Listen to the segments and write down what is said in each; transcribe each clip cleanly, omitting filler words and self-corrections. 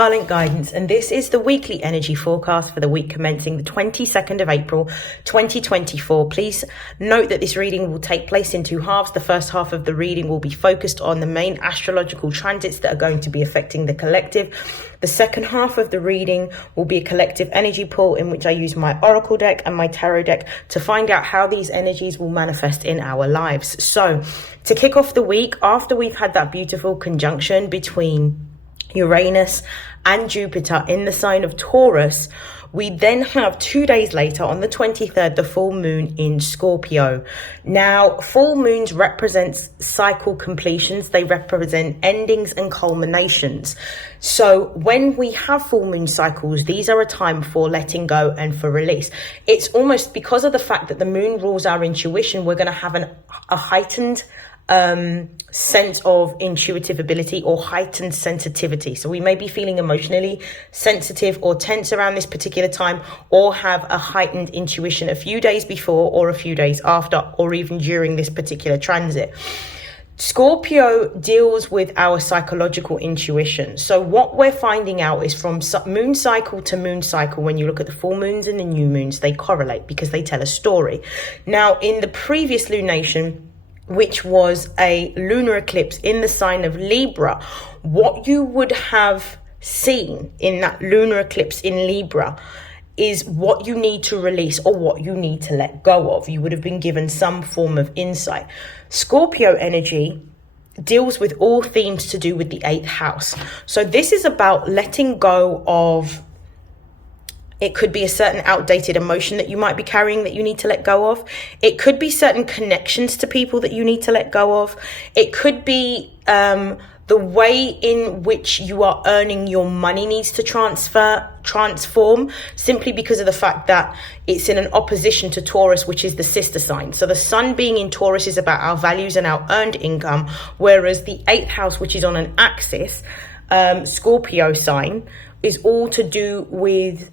StarLink guidance, and this is the weekly energy forecast for the week commencing the 22nd of April 2024. Please note that this reading will take place in two halves. The first half of the reading will be focused on the main astrological transits that are going to be affecting the collective. The second half of the reading will be a collective energy pool in which I use my oracle deck and my tarot deck to find out how these energies will manifest in our lives. So to kick off the week, after we've had that beautiful conjunction between Uranus and Jupiter in the sign of Taurus, we then have 2 days later on the 23rd, the full moon in Scorpio. Now, full moons represents cycle completions. They represent endings and culminations. So when we have full moon cycles, these are a time for letting go and for release. It's almost because of the fact that the moon rules our intuition, we're going to have a heightened sense of intuitive ability or heightened sensitivity. So we may be feeling emotionally sensitive or tense around this particular time, or have a heightened intuition a few days before or a few days after, or even during this particular transit. Scorpio deals with our psychological intuition. So what we're finding out is from moon cycle to moon cycle, when you look at the full moons and the new moons, they correlate because they tell a story. Now, in the previous lunation, which was a lunar eclipse in the sign of Libra, what you would have seen in that lunar eclipse in Libra is what you need to release or what you need to let go of. You would have been given some form of insight. Scorpio energy deals with all themes to do with the 8th house. So this is about letting go of, it could be a certain outdated emotion that you might be carrying that you need to let go of. It could be certain connections to people that you need to let go of. It could be the way in which you are earning your money needs to transform, simply because of the fact that it's in an opposition to Taurus, which is the sister sign. So the sun being in Taurus is about our values and our earned income, whereas the 8th house, which is on an axis, Scorpio sign, is all to do with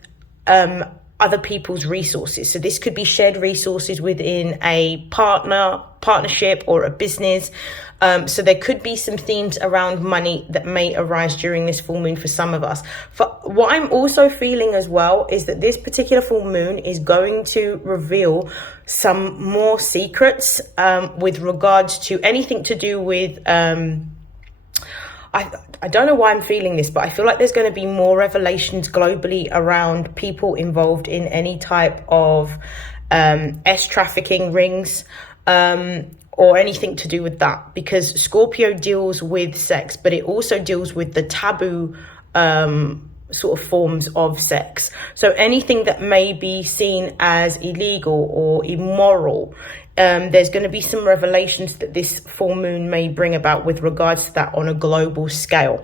other people's resources. So this could be shared resources within a partnership or a business. So there could be some themes around money that may arise during this full moon for some of us. For what I'm also feeling as well is that this particular full moon is going to reveal some more secrets with regards to anything to do with I don't know why I'm feeling this, but I feel like there's going to be more revelations globally around people involved in any type of trafficking rings or anything to do with that, because Scorpio deals with sex, but it also deals with the taboo sort of forms of sex. So anything that may be seen as illegal or immoral, there's going to be some revelations that this full moon may bring about with regards to that on a global scale.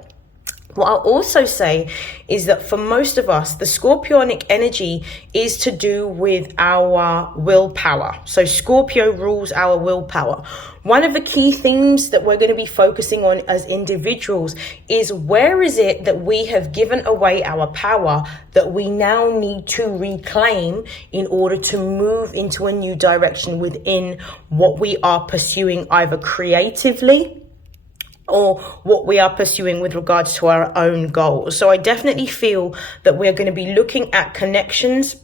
What I'll also say is that for most of us, the Scorpionic energy is to do with our willpower. So Scorpio rules our willpower. One of the key themes that we're going to be focusing on as individuals is, where is it that we have given away our power that we now need to reclaim in order to move into a new direction within what we are pursuing, either creatively or what we are pursuing with regards to our own goals. So I definitely feel that we're going to be looking at connections,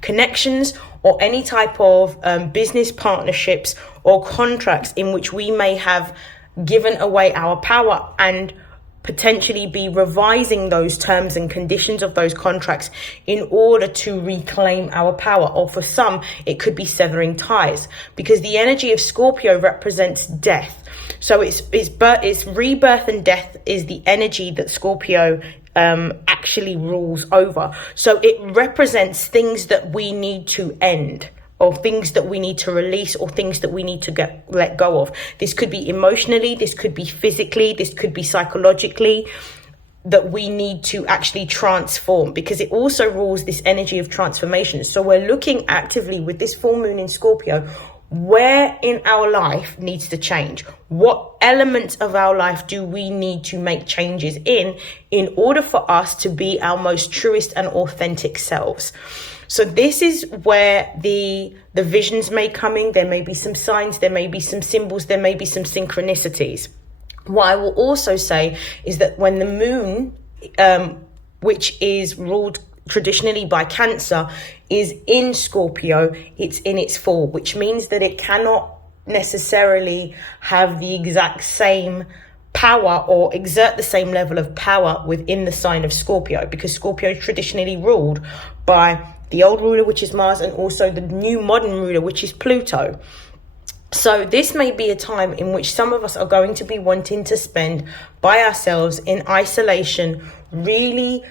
connections or any type of business partnerships or contracts in which we may have given away our power, and potentially be revising those terms and conditions of those contracts in order to reclaim our power. Or for some, it could be severing ties, because the energy of Scorpio represents death. So it's rebirth, and death is the energy that Scorpio actually rules over. So it represents things that we need to end, or things that we need to release, or things that we need to let go of. This could be emotionally, this could be physically, this could be psychologically, that we need to actually transform, because it also rules this energy of transformation. So we're looking actively with this full moon in Scorpio, where in our life needs to change? What elements of our life do we need to make changes in order for us to be our most truest and authentic selves? So this is where the visions may come in. There may be some signs, there may be some symbols, there may be some synchronicities. What I will also say is that when the moon, which is ruled traditionally by Cancer, is in Scorpio, it's in its full, which means that it cannot necessarily have the exact same power or exert the same level of power within the sign of Scorpio, because Scorpio is traditionally ruled by the old ruler, which is Mars, and also the new modern ruler, which is Pluto. So this may be a time in which some of us are going to be wanting to spend by ourselves in isolation, really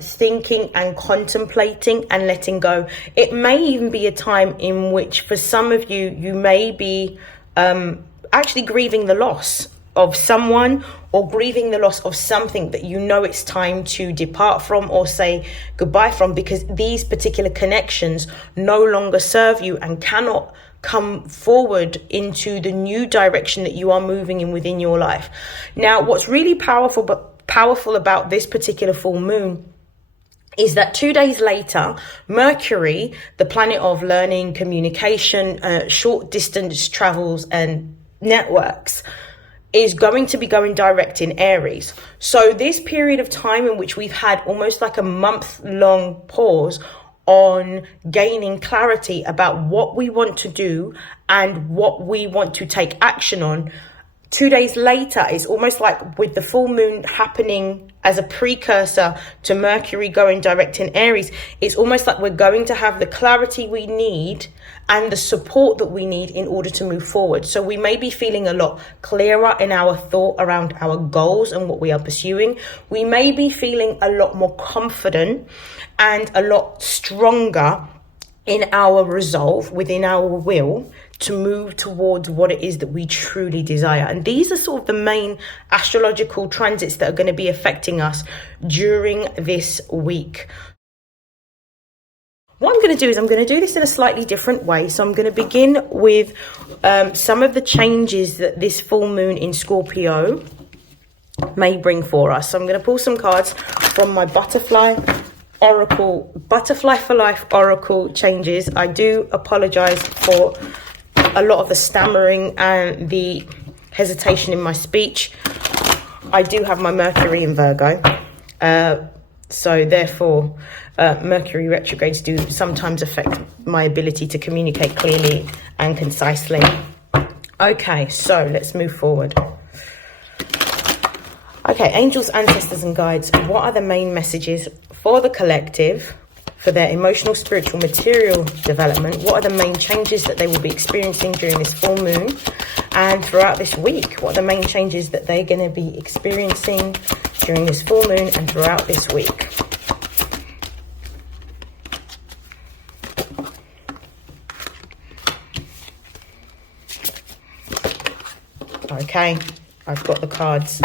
thinking and contemplating and letting go. It may even be a time in which for some of you, you may be actually grieving the loss of someone, or grieving the loss of something that you know it's time to depart from or say goodbye from, because these particular connections no longer serve you and cannot come forward into the new direction that you are moving in within your life. Now, what's really powerful about this particular full moon is that 2 days later, Mercury, the planet of learning, communication, short distance travels and networks, is going to be going direct in Aries. So this period of time in which we've had almost like a month-long pause on gaining clarity about what we want to do and what we want to take action on, 2 days later, it's almost like with the full moon happening as a precursor to Mercury going direct in Aries, it's almost like we're going to have the clarity we need and the support that we need in order to move forward. So we may be feeling a lot clearer in our thought around our goals and what we are pursuing. We may be feeling a lot more confident and a lot stronger in our resolve, within our will, to move towards what it is that we truly desire. And these are sort of the main astrological transits that are going to be affecting us during this week. What I'm going to do is I'm going to do this in a slightly different way. So I'm going to begin with some of the changes that this full moon in Scorpio may bring for us. So I'm going to pull some cards from my Butterfly for Life Oracle changes. I do apologize for a lot of the stammering and the hesitation in my speech. I do have my Mercury in Virgo. So therefore, Mercury retrogrades do sometimes affect my ability to communicate clearly and concisely. Okay, so let's move forward. Okay, angels, ancestors and guides, what are the main messages for the collective, for their emotional, spiritual, material development? What are the main changes that they will be experiencing during this full moon and throughout this week? What are the main changes that they're going to be experiencing during this full moon and throughout this week? Okay, I've got the cards.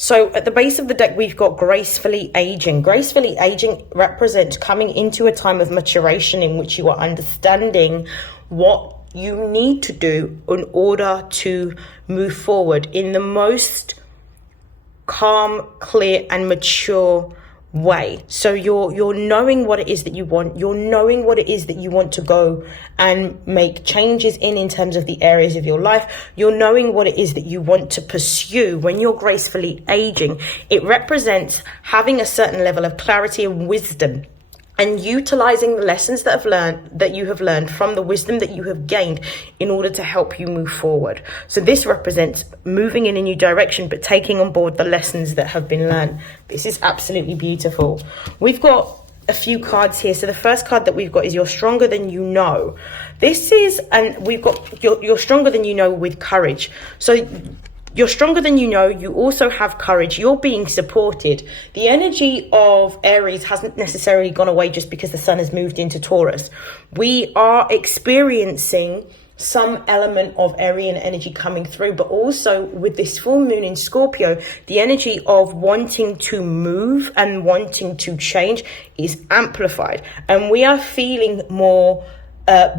So at the base of the deck, we've got gracefully aging. Gracefully aging represents coming into a time of maturation in which you are understanding what you need to do in order to move forward in the most calm, clear and mature way. So you're knowing what it is that you want. You're knowing what it is that you want to go and make changes in terms of the areas of your life. You're knowing what it is that you want to pursue. When you're gracefully aging, it represents having a certain level of clarity and wisdom and utilizing the lessons that you have learned from the wisdom that you have gained in order to help you move forward. So this represents moving in a new direction, but taking on board the lessons that have been learned. This is absolutely beautiful. We've got a few cards here. So the first card that we've got is You're Stronger Than You Know. This is, and we've got you're Stronger Than You Know with courage. So you're stronger than you know. You also have courage. You're being supported. The energy of Aries hasn't necessarily gone away just because the sun has moved into Taurus. We are experiencing some element of Aryan energy coming through, but also with this full moon in Scorpio, the energy of wanting to move and wanting to change is amplified. And we are feeling more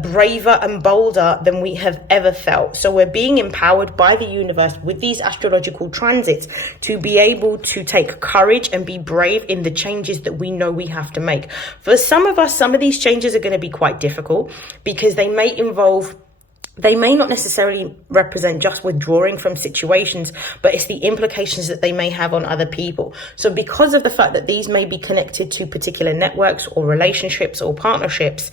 braver and bolder than we have ever felt. So we're being empowered by the universe with these astrological transits to be able to take courage and be brave in the changes that we know we have to make. For some of us, some of these changes are going to be quite difficult because they may involve they may not necessarily represent just withdrawing from situations, but it's the implications that they may have on other people. So because of the fact that these may be connected to particular networks or relationships or partnerships,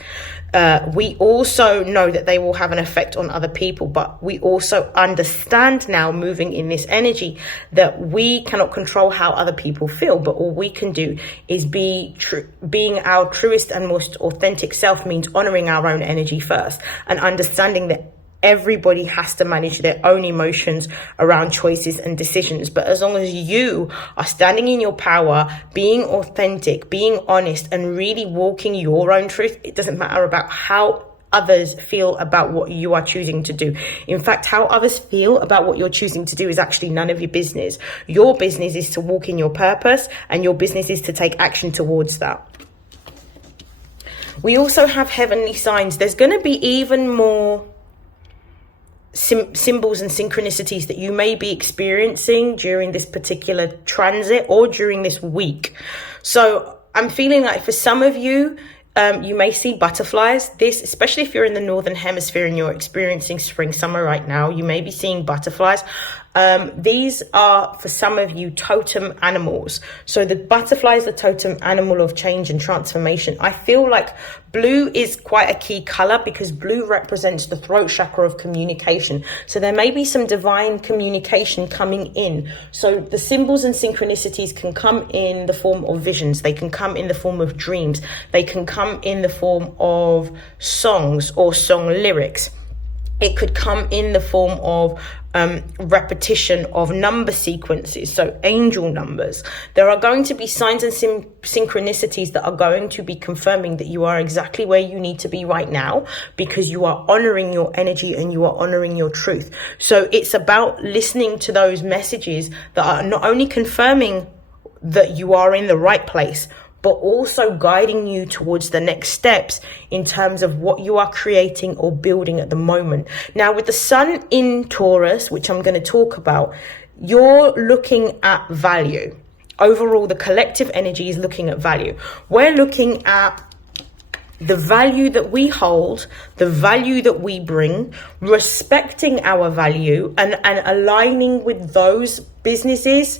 we also know that they will have an effect on other people, but we also understand now, moving in this energy, that we cannot control how other people feel, but all we can do is being our truest and most authentic self means honoring our own energy first, and understanding that everybody has to manage their own emotions around choices and decisions. But as long as you are standing in your power, being authentic, being honest, and really walking your own truth, it doesn't matter about how others feel about what you are choosing to do. In fact, how others feel about what you're choosing to do is actually none of your business. Your business is to walk in your purpose, and your business is to take action towards that. We also have heavenly signs. There's going to be even more symbols and synchronicities that you may be experiencing during this particular transit or during this week. So I'm feeling like for some of you, you may see butterflies. This, especially if you're in the northern hemisphere and you're experiencing spring, summer right now, you may be seeing butterflies. These are, for some of you, totem animals. So the butterfly is the totem animal of change and transformation. I feel like blue is quite a key color because blue represents the throat chakra of communication. So there may be some divine communication coming in. So the symbols and synchronicities can come in the form of visions. They can come in the form of dreams. They can come in the form of songs or song lyrics. It could come in the form of repetition of number sequences, so angel numbers. There are going to be signs and synchronicities that are going to be confirming that you are exactly where you need to be right now, because you are honoring your energy and you are honoring your truth. So it's about listening to those messages that are not only confirming that you are in the right place, but also guiding you towards the next steps in terms of what you are creating or building at the moment. Now, with the sun in Taurus, which I'm going to talk about, you're looking at value. Overall, the collective energy is looking at value. We're looking at the value that we hold, the value that we bring, respecting our value and aligning with those businesses,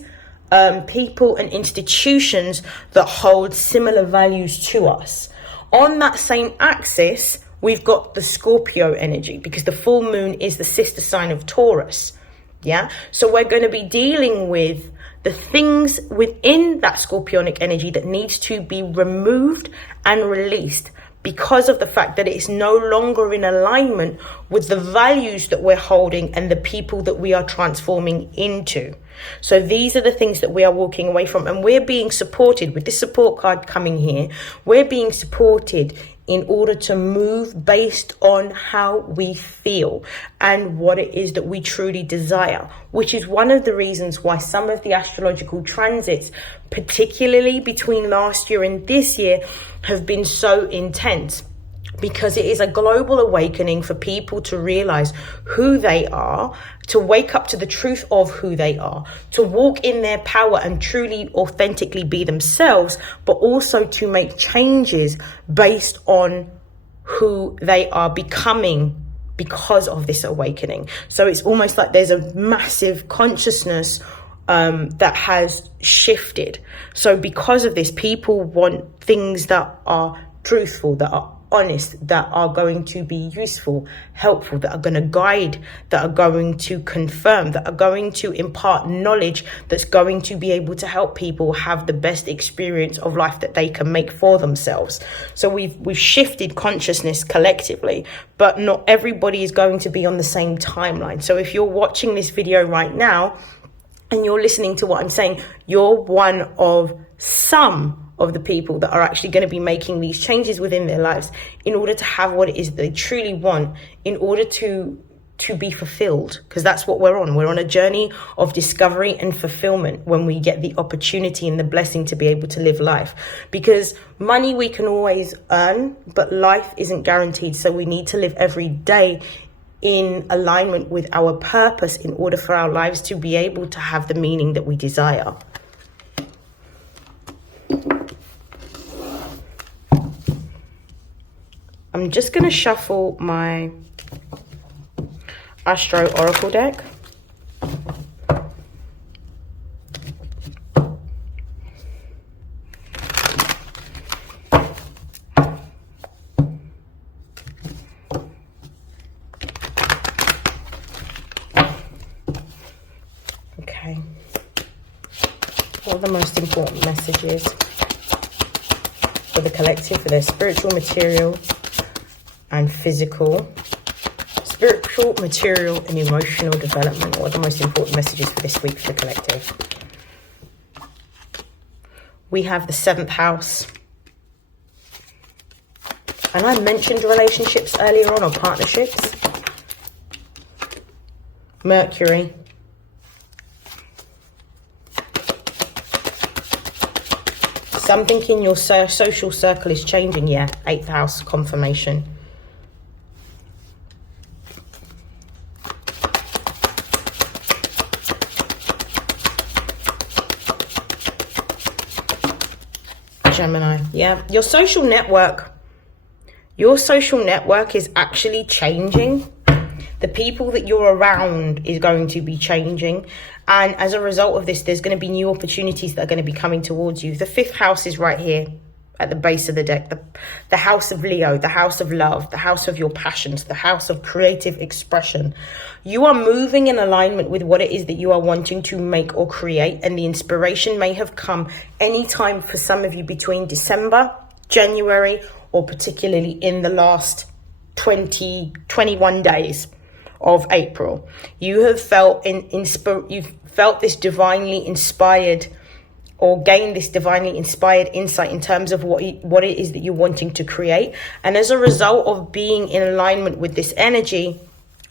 people and institutions that hold similar values to us. On that same axis, we've got the Scorpio energy, because the full moon is the sister sign of Taurus. Yeah. So we're going to be dealing with the things within that Scorpionic energy that needs to be removed and released, because of the fact that it's no longer in alignment with the values that we're holding and the people that we are transforming into. So these are the things that we are walking away from, and we're being supported with this support card coming here. We're being supported in order to move based on how we feel and what it is that we truly desire, which is one of the reasons why some of the astrological transits, particularly between last year and this year, have been so intense. Because it is a global awakening for people to realize who they are, to wake up to the truth of who they are, to walk in their power and truly authentically be themselves, but also to make changes based on who they are becoming because of this awakening. So it's almost like there's a massive consciousness that has shifted. So because of this, people want things that are truthful, that are honest, that are going to be useful, helpful, that are going to guide, that are going to confirm, that are going to impart knowledge, that's going to be able to help people have the best experience of life that they can make for themselves. So we've shifted consciousness collectively, but not everybody is going to be on the same timeline. So if you're watching this video right now and you're listening to what I'm saying, you're one of some of the people that are actually going to be making these changes within their lives in order to have what it is they truly want, in order to be fulfilled, because that's what we're on. We're on a journey of discovery and fulfillment when we get the opportunity and the blessing to be able to live life. Because money we can always earn, but life isn't guaranteed. So we need to live every day in alignment with our purpose in order for our lives to be able to have the meaning that we desire. I'm just going to shuffle my Astro Oracle deck. Okay. What are the most important messages for the collective, for their spiritual, material, and physical? Spiritual, material, and emotional development. What are the most important messages for this week for the collective? We have the 7th house. And I mentioned relationships earlier on, or partnerships. Mercury. Something in your social circle is changing. Yeah, 8th house confirmation. Gemini. Yeah, your social network is actually changing. The people that you're around is going to be changing. And as a result of this, there's going to be new opportunities that are going to be coming towards you. The 5th house is right here at the base of the deck. The house of Leo, the house of love, the house of your passions, the house of creative expression. You are moving in alignment with what it is that you are wanting to make or create. And the inspiration may have come anytime for some of you between December, January, or particularly in the last 21 days of April. You have felt you've felt this divinely inspired, or gained this divinely inspired insight in terms of what it is that you're wanting to create. And as a result of being in alignment with this energy,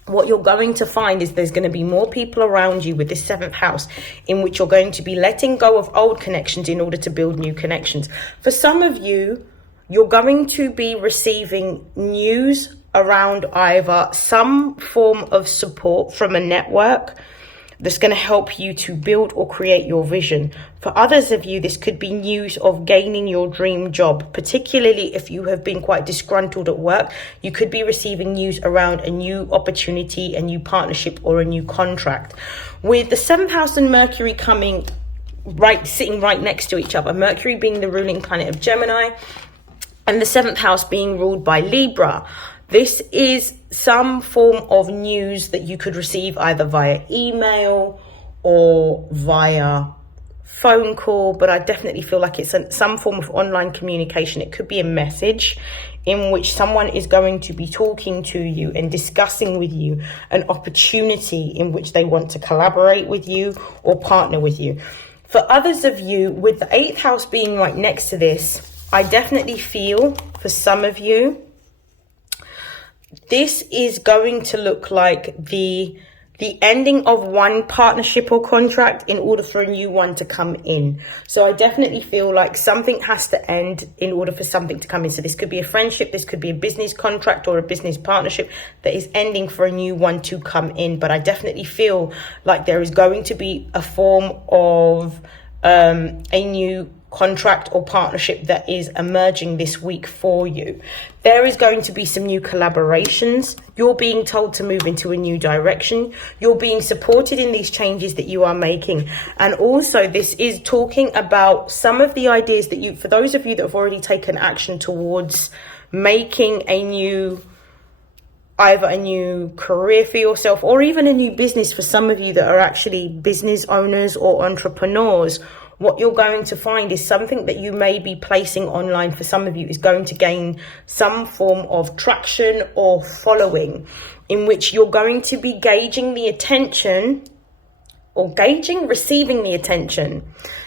what you're going to find is there's going to be more people around you with this 7th house, in which you're going to be letting go of old connections in order to build new connections. For some of you, you're going to be receiving news around either some form of support from a network that's going to help you to build or create your vision. For others of you, this could be news of gaining your dream job, particularly if you have been quite disgruntled at work. You could be receiving news around a new opportunity, a new partnership, or a new contract. With the 7th house and Mercury sitting right next to each other, Mercury being the ruling planet of Gemini, and the 7th house being ruled by Libra. This is some form of news that you could receive either via email or via phone call, but I definitely feel like it's some form of online communication. It could be a message in which someone is going to be talking to you and discussing with you an opportunity in which they want to collaborate with you or partner with you. For others of you, with the 8th house being right next to this, I definitely feel for some of you, this is going to look like the ending of one partnership or contract in order for a new one to come in. So I definitely feel like something has to end in order for something to come in. So this could be a friendship, this could be a business contract or a business partnership that is ending for a new one to come in. But I definitely feel like there is going to be a form of a new contract or partnership that is emerging this week for you. There is going to be some new collaborations. You're being told to move into a new direction. You're being supported in these changes that you are making. And also this is talking about some of the ideas that for those of you that have already taken action towards making either a new career for yourself or even a new business. For some of you that are actually business owners or entrepreneurs, what you're going to find is something that you may be placing online for some of you is going to gain some form of traction or following, in which you're going to be receiving the attention.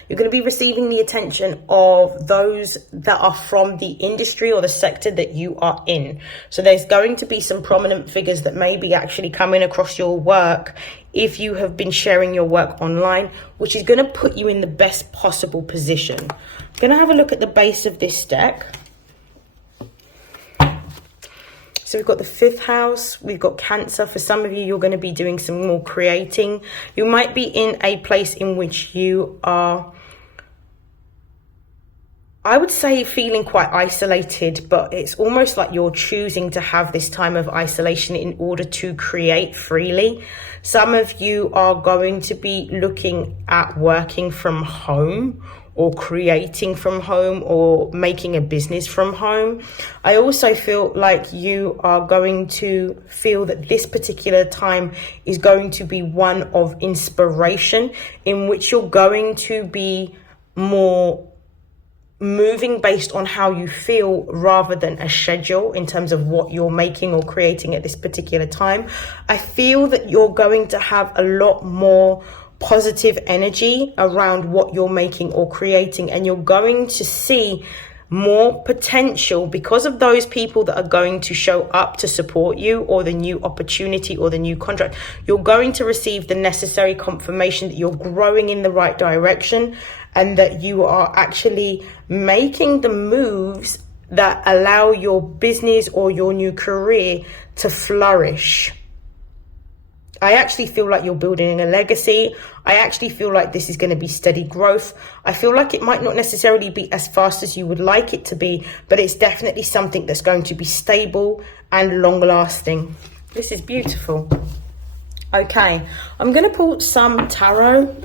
You're going to be receiving the attention of those that are from the industry or the sector that you are in. So there's going to be some prominent figures that may be actually coming across your work if you have been sharing your work online, which is going to put you in the best possible position. I'm going to have a look at the base of this deck. So we've got the 5th house, we've got Cancer. For some of you, you're going to be doing some more creating. You might be in a place in which you are I would say feeling quite isolated, but it's almost like you're choosing to have this time of isolation in order to create freely. Some of you are going to be looking at working from home, or creating from home, or making a business from home. I also feel like you are going to feel that this particular time is going to be one of inspiration, in which you're going to be more moving based on how you feel rather than a schedule in terms of what you're making or creating at this particular time. I feel that you're going to have a lot more positive energy around what you're making or creating, and you're going to see more potential because of those people that are going to show up to support you, or the new opportunity or the new contract. You're going to receive the necessary confirmation that you're growing in the right direction, and that you are actually making the moves that allow your business or your new career to flourish. I actually feel like you're building a legacy. I actually feel like this is going to be steady growth. I feel like it might not necessarily be as fast as you would like it to be, but it's definitely something that's going to be stable and long lasting. This is beautiful. Okay, I'm going to pull some tarot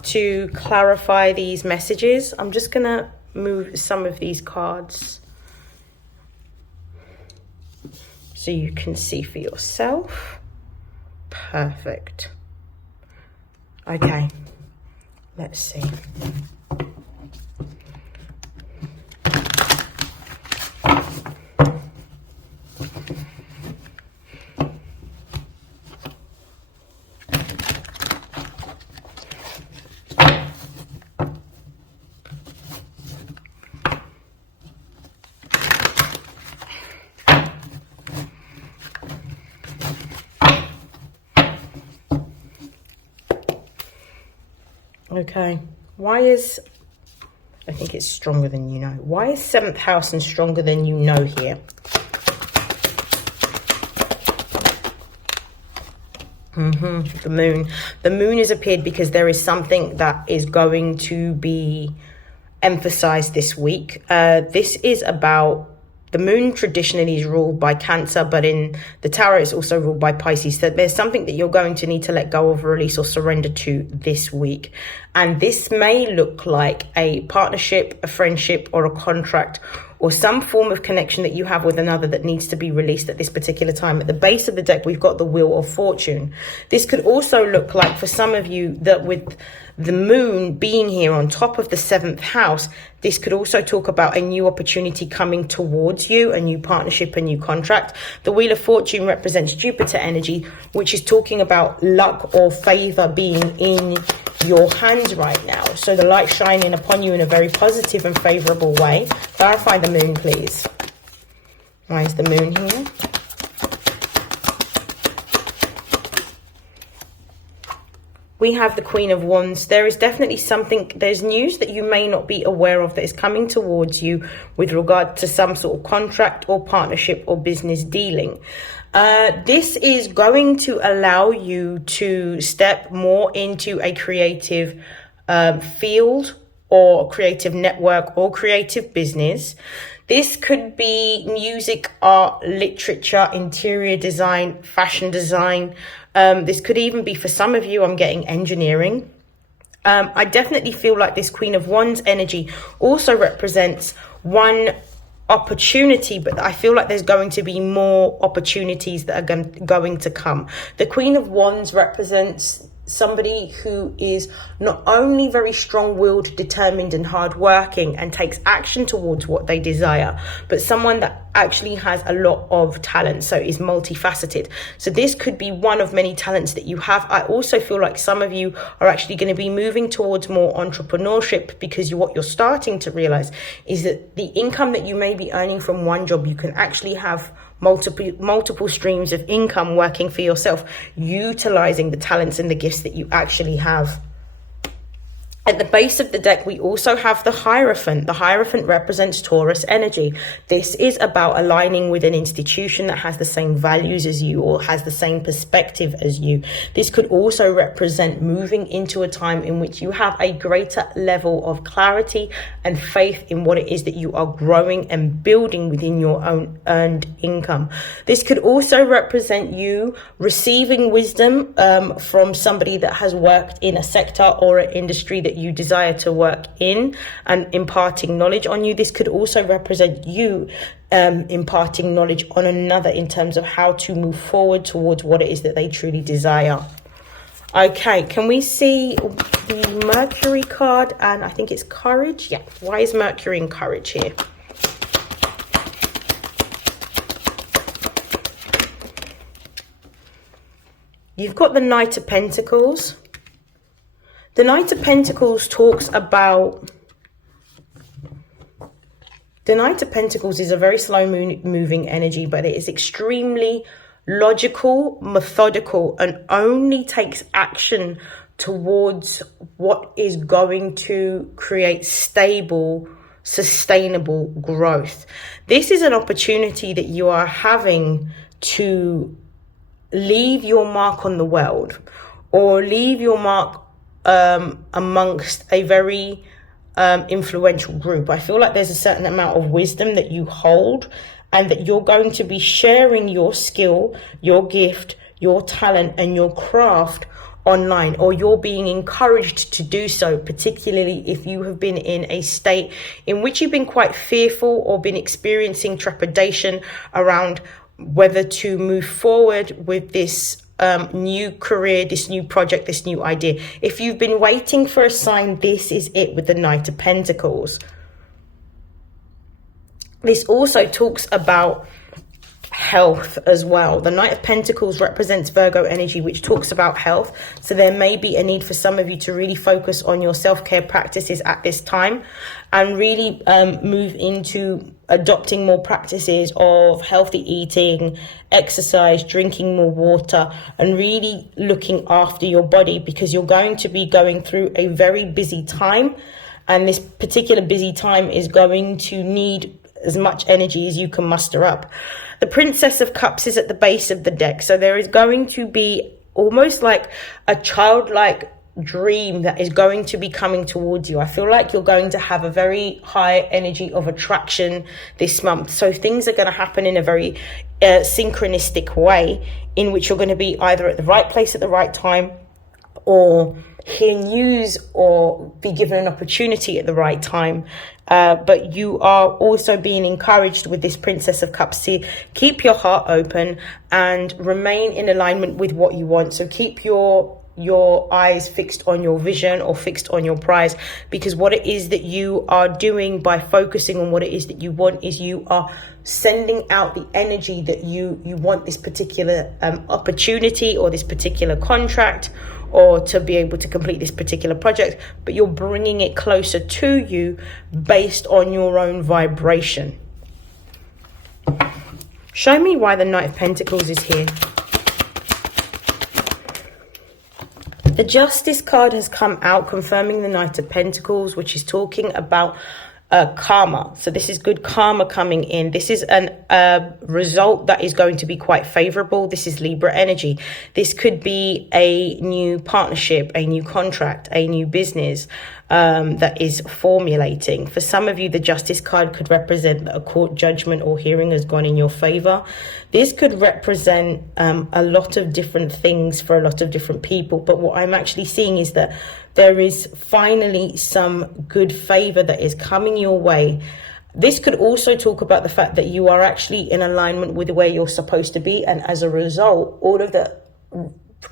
to clarify these messages. I'm just going to move some of these cards so you can see for yourself. Perfect. Okay, let's see. Okay, I think it's stronger than you know. Why is 7th house and stronger than you know here? The moon. The moon has appeared because there is something that is going to be emphasized this week. This is about, the moon traditionally is ruled by Cancer, but in the tarot it's also ruled by Pisces. So there's something that you're going to need to let go of, release, or surrender to this week. And this may look like a partnership, a friendship, or a contract, or some form of connection that you have with another that needs to be released at this particular time. At the base of the deck, we've got the Wheel of Fortune. This could also look like, for some of you, that with the moon being here on top of the 7th house, this could also talk about a new opportunity coming towards you, a new partnership, a new contract. The Wheel of Fortune represents Jupiter energy, which is talking about luck or favor being in your hands right now. So the light shining upon you in a very positive and favorable way. Clarify the moon, please. Why is the moon here? We have the Queen of Wands. There is definitely something, there's news that you may not be aware of that is coming towards you with regard to some sort of contract or partnership or business dealing. This is going to allow you to step more into a creative field, or creative network, or creative business. This could be music, art, literature, interior design, fashion design. This could even be, for some of you, I'm getting engineering. I definitely feel like this Queen of Wands energy also represents one opportunity, but I feel like there's going to be more opportunities that are going to come. The Queen of Wands represents somebody who is not only very strong-willed, determined, and hardworking, and takes action towards what they desire, but someone that actually has a lot of talent, so is multifaceted. So this could be one of many talents that you have. I also feel like some of you are actually going to be moving towards more entrepreneurship, because what you're starting to realize is that the income that you may be earning from one job, you can actually have multiple streams of income working for yourself, utilizing the talents and the gifts that you actually have. At the base of the deck, we also have the Hierophant. The Hierophant represents Taurus energy. This is about aligning with an institution that has the same values as you or has the same perspective as you. This could also represent moving into a time in which you have a greater level of clarity and faith in what it is that you are growing and building within your own earned income. This could also represent you receiving wisdom from somebody that has worked in a sector or an industry that you desire to work in and imparting knowledge on you. This could also represent you imparting knowledge on another in terms of how to move forward towards what it is that they truly desire. Okay, can we see the Mercury card? And I think it's Courage. Yeah, why is Mercury in Courage here? You've got the Knight of Pentacles. The Knight of Pentacles talks about... The Knight of Pentacles is a very slow moving energy, but it is extremely logical, methodical, and only takes action towards what is going to create stable, sustainable growth. This is an opportunity that you are having to leave your mark on the world, or leave your mark amongst a very influential group. I feel like there's a certain amount of wisdom that you hold, and that you're going to be sharing your skill, your gift, your talent, and your craft online, or you're being encouraged to do so, particularly if you have been in a state in which you've been quite fearful or been experiencing trepidation around whether to move forward with this new career, this new project, this new idea. If you've been waiting for a sign, this is it with the Knight of Pentacles. This also talks about health as well. The Knight of Pentacles represents Virgo energy, which talks about health. So there may be a need for some of you to really focus on your self-care practices at this time, and really move into adopting more practices of healthy eating, exercise, drinking more water, and really looking after your body, because you're going to be going through a very busy time, and this particular busy time is going to need as much energy as you can muster up. The Princess of Cups is at the base of the deck, so there is going to be almost like a childlike dream that is going to be coming towards you. I feel like you're going to have a very high energy of attraction this month, so things are going to happen in a very synchronistic way, in which you're going to be either at the right place at the right time, or hear news, or be given an opportunity at the right time. But you are also being encouraged with this Princess of Cups to keep your heart open and remain in alignment with what you want. So keep your eyes fixed on your vision, or fixed on your prize, because what it is that you are doing by focusing on what it is that you want is you are sending out the energy that you want this particular opportunity, or this particular contract, or to be able to complete this particular project, but you're bringing it closer to you based on your own vibration. Show me why the Knight of Pentacles is here. The Justice card has come out, confirming the Knight of Pentacles, which is talking about karma. So this is good karma coming in. This is a result that is going to be quite favorable. This is Libra energy. This could be a new partnership, a new contract, a new business that is formulating. For some of you, the Justice card could represent that a court judgment or hearing has gone in your favor. This could represent a lot of different things for a lot of different people. But what I'm actually seeing is that there is finally some good favor that is coming your way. This could also talk about the fact that you are actually in alignment with where you're supposed to be. And as a result, all of the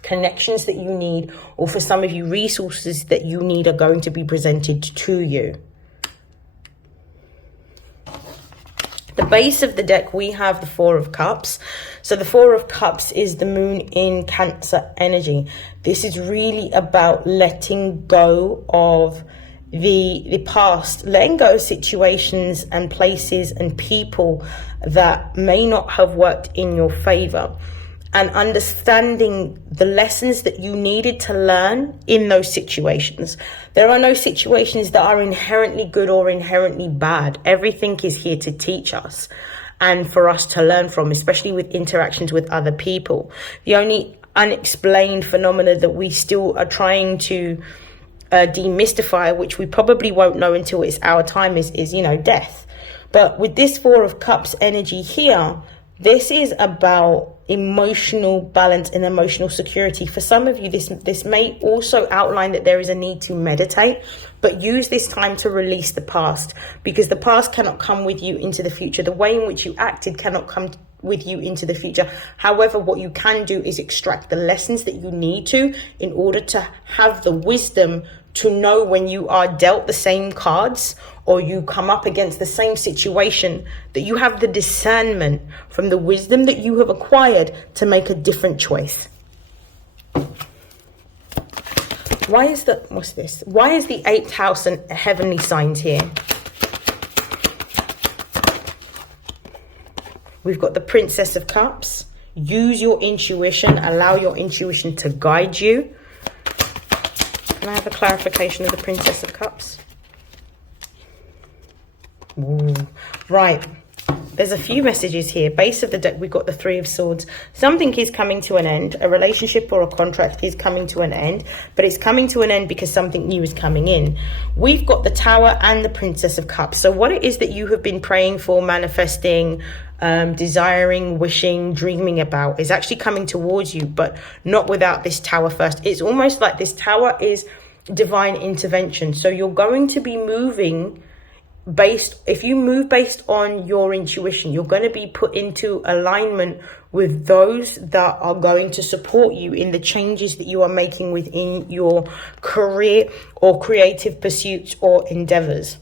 connections that you need, or for some of you, resources that you need, are going to be presented to you. The base of the deck, we have the Four of Cups. So the Four of Cups is the moon in Cancer energy. This is really about letting go of the past, letting go of situations and places and people that may not have worked in your favor. and understanding the lessons that you needed to learn in those situations. There are no situations that are inherently good or inherently bad. Everything is here to teach us and for us to learn from, especially with interactions with other people. The only unexplained phenomena that we still are trying to demystify, which we probably won't know until it's our time, is death. But with this Four of Cups energy here, this is about emotional balance and emotional security. For some of you, this may also outline that there is a need to meditate, but use this time to release the past, because the past cannot come with you into the future. The way in which you acted cannot come with you into the future. However, what you can do is extract the lessons that you need to in order to have the wisdom to know when you are dealt the same cards or you come up against the same situation, that you have the discernment from the wisdom that you have acquired to make a different choice. Why is the 8th house and heavenly signs here? We've got the Princess of Cups. Use your intuition. Allow your intuition to guide you. Can I have a clarification of the Princess of Cups? Ooh, right. There's a few messages here. Base of the deck, we've got the Three of Swords. Something is coming to an end. A relationship or a contract is coming to an end. But it's coming to an end because something new is coming in. We've got the Tower and the Princess of Cups. So what it is that you have been praying for, manifesting, desiring, wishing, dreaming about is actually coming towards you, but not without this Tower first. It's almost like this Tower is divine intervention. So you're going to be moving if you move based on your intuition, you're going to be put into alignment with those that are going to support you in the changes that you are making within your career or creative pursuits or endeavors.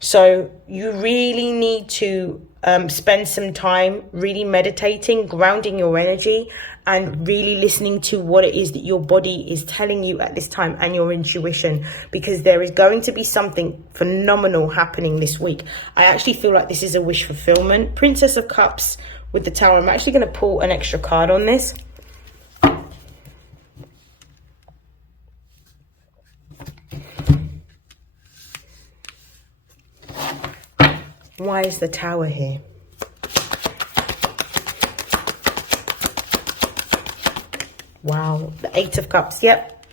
So you really need to spend some time really meditating, grounding your energy, and really listening to what it is that your body is telling you at this time and your intuition, because there is going to be something phenomenal happening this week. I actually feel like this is a wish fulfillment. Princess of Cups with the Tower. I'm actually going to pull an extra card on this. Why is the Tower here? Wow, the Eight of Cups. Yep,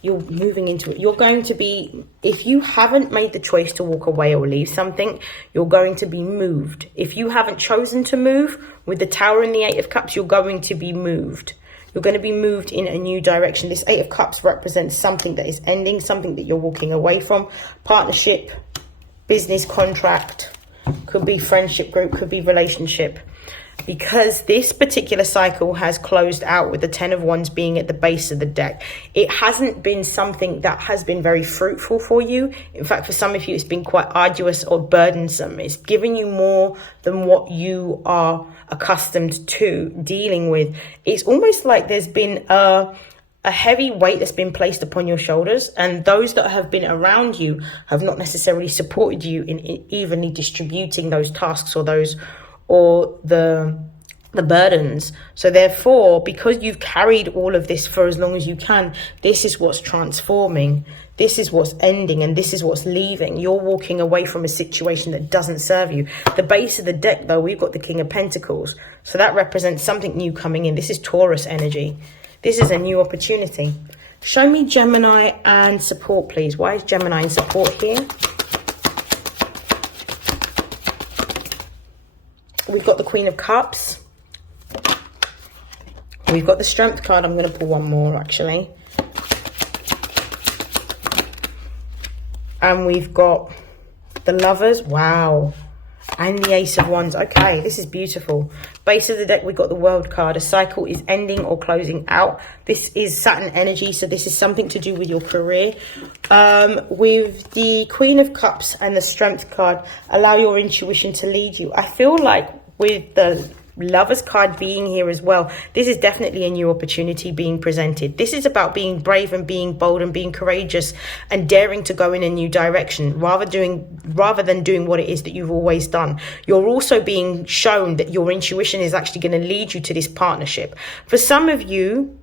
you're moving into it. You're going to be, if you haven't made the choice to walk away or leave something, you're going to be moved. If you haven't chosen to move, with the Tower and the Eight of Cups, you're going to be moved. You're going to be moved in a new direction. This Eight of Cups represents something that is ending, something that you're walking away from. Partnership, business contract, could be friendship group, could be relationship. Because this particular cycle has closed out with the Ten of Wands being at the base of the deck. It hasn't been something that has been very fruitful for you. In fact, for some of you, it's been quite arduous or burdensome. It's given you more than what you are accustomed to dealing with. It's almost like there's been a heavy weight that's been placed upon your shoulders, and those that have been around you have not necessarily supported you in evenly distributing those tasks or the burdens. So therefore, because you've carried all of this for as long as you can, this is what's transforming, this is what's ending, and this is what's leaving. You're walking away from a situation that doesn't serve you. The base of the deck, though, we've got the King of Pentacles, so that represents something new coming in. This is Taurus energy. This is a new opportunity. Show me Gemini and support, please. Why is Gemini in support here? We've got the Queen of Cups. We've got the Strength card. I'm going to pull one more, actually. And we've got the Lovers. Wow. And the Ace of Wands. Okay, this is beautiful. Base of the deck, we've got the World card. A cycle is ending or closing out. This is Saturn energy, so this is something to do with your career. With the Queen of Cups and the Strength card, allow your intuition to lead you. I feel like with the Lovers card being here as well. This is definitely a new opportunity being presented. This is about being brave and being bold and being courageous and daring to go in a new direction rather than doing what it is that you've always done. You're also being shown that your intuition is actually going to lead you to this partnership. For some of you,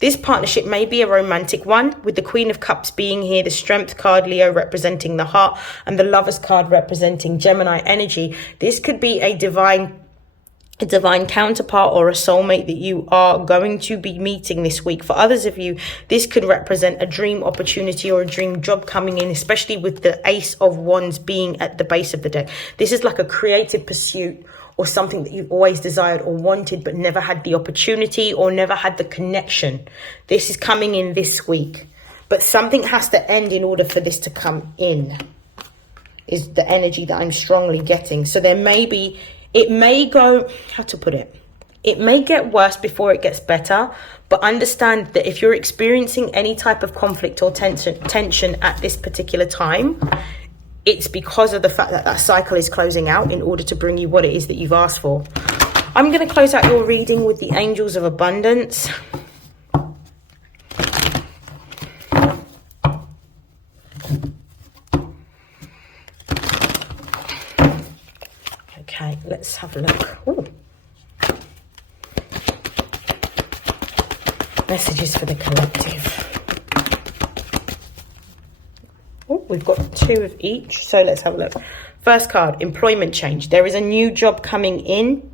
this partnership may be a romantic one, with the Queen of Cups being here, the Strength card, Leo, representing the heart, and the Lovers card representing Gemini energy. This could be a divine counterpart or a soulmate that you are going to be meeting this week. For others of you, this could represent a dream opportunity or a dream job coming in, especially with the Ace of Wands being at the base of the deck. This is like a creative pursuit or something that you've always desired or wanted but never had the opportunity or never had the connection. This is coming in this week, but something has to end in order for this to come in, is the energy that I'm strongly getting. So there may be, it may go, how to put it? It may get worse before it gets better, but understand that if you're experiencing any type of conflict or tension at this particular time, it's because of the fact that that cycle is closing out in order to bring you what it is that you've asked for. I'm going to close out your reading with the Angels of Abundance. Okay, let's have a look. Ooh. Messages for the collective. Oh, we've got 2 of each, so let's have a look. First card, employment change. There is a new job coming in.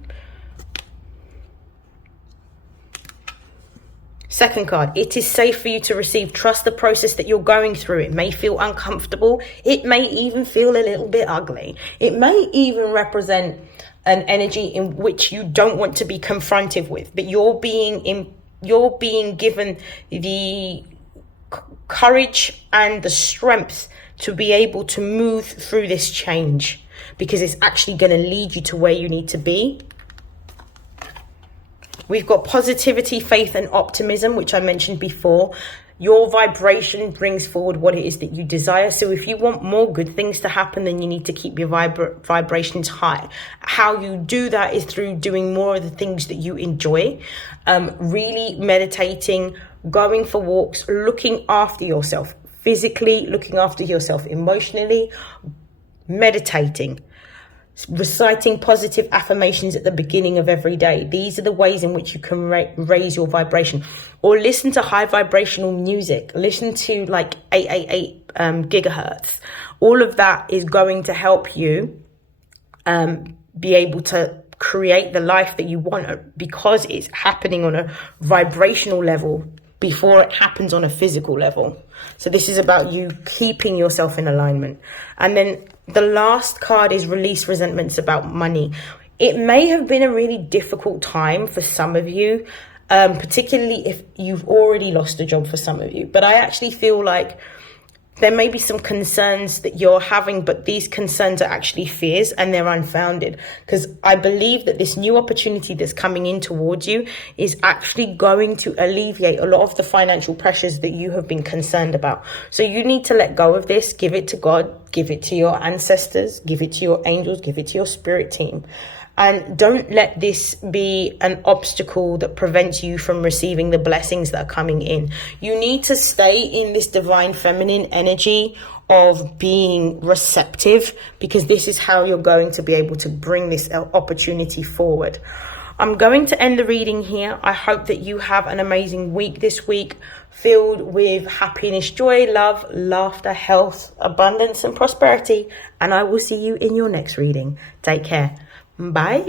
Second card, it is safe for you to receive. Trust the process that you're going through. It may feel uncomfortable. It may even feel a little bit ugly. It may even represent an energy in which you don't want to be confronted with, but you're being given the courage and the strength to be able to move through this change, because it's actually going to lead you to where you need to be. We've got positivity, faith, and optimism, which I mentioned before. Your vibration brings forward what it is that you desire. So if you want more good things to happen, then you need to keep your vibrations high. How you do that is through doing more of the things that you enjoy. Really meditating, going for walks, looking after yourself physically, looking after yourself emotionally, meditating, reciting positive affirmations at the beginning of every day. These are the ways in which you can raise your vibration. Or listen to high vibrational music. Listen to like 888 gigahertz. All of that is going to help you be able to create the life that you want, because it's happening on a vibrational level before it happens on a physical level. So this is about you keeping yourself in alignment. And then the last card is release resentments about money. It may have been a really difficult time for some of you, particularly if you've already lost a job for some of you. But I actually feel like there may be some concerns that you're having, but these concerns are actually fears and they're unfounded, because I believe that this new opportunity that's coming in towards you is actually going to alleviate a lot of the financial pressures that you have been concerned about. So you need to let go of this, give it to God, give it to your ancestors, give it to your angels, give it to your spirit team. And don't let this be an obstacle that prevents you from receiving the blessings that are coming in. You need to stay in this divine feminine energy of being receptive, because this is how you're going to be able to bring this opportunity forward. I'm going to end the reading here. I hope that you have an amazing week this week, filled with happiness, joy, love, laughter, health, abundance, and prosperity. And I will see you in your next reading. Take care. Bye.